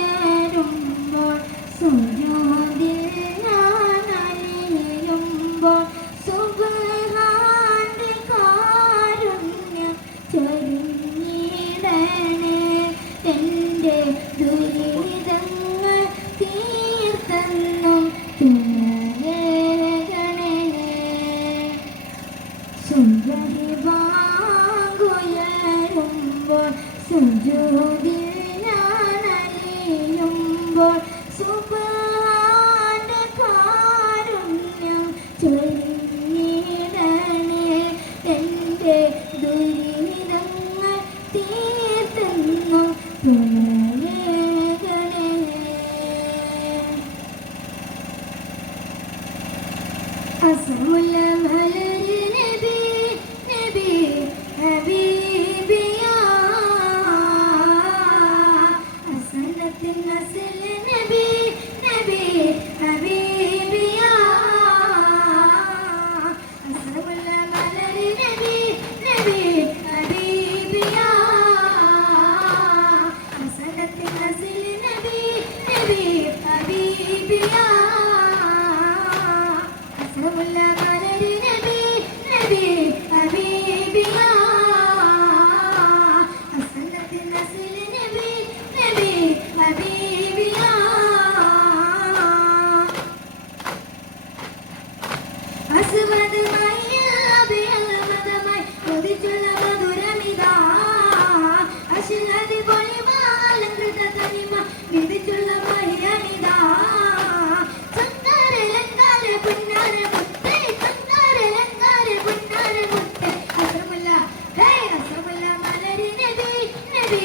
സുബഹിവാകുയരുമ്പോൾ സുജൂദിൽ ഞാൻ അലിയുമ്പോൾ സുബ്ഹാന്റെ കാരുണ്യം ചൊരിഞ്ഞിടണേ. എൻ്റെ ദുരിതങ്ങൾ തീർത്തെന്നും തുണയേകണേ. സുബഹിവാകുയരുമ്പോൾ സുജൂദിൽ ഞാൻ അലിയുമ്പോൾ സുബ്ഹാന്റെ കാരുണ്യം ചൊരിഞ്ഞിടണേ. എൻ്റെ ദുരിതങ്ങൾ തീർത്തെന്നും തുണയേകണേ. അസ്മുൽ മലരി നബി നബി ഹബീബിയാ ഹസനത്തിൻ നസ്ൽ നബി നബി ഹബീബിയാ അസ്മുൽ മലരി നബി നബി ഹബീബിയാ ഹസനത്തിൻ നസ്ൽ നബി നബി ഹബീബിയാ അസ്മുൽ മലരി നബി നബി ഹബീബിയാ ഹസനത്തിൻ നസ്ൽ നബി നബി ഹബീബിയാ അസ്വദമായി അഭയമതമായി കൊതിച്ചുള്ള മധുരമിതാ അശ്വതി പൊളിമാലങ്കൃത തനിമ വിധിച്ചുള്ള മഹിരമിതാ ചങ്കാരലങ്കാര പുന്നാര മുത്തേ ചങ്കാരലങ്കാര പുന്നാര മുത്തേ അസ്മുല്ല ഹേ അസ്മുല്ല മലരി നബി നബി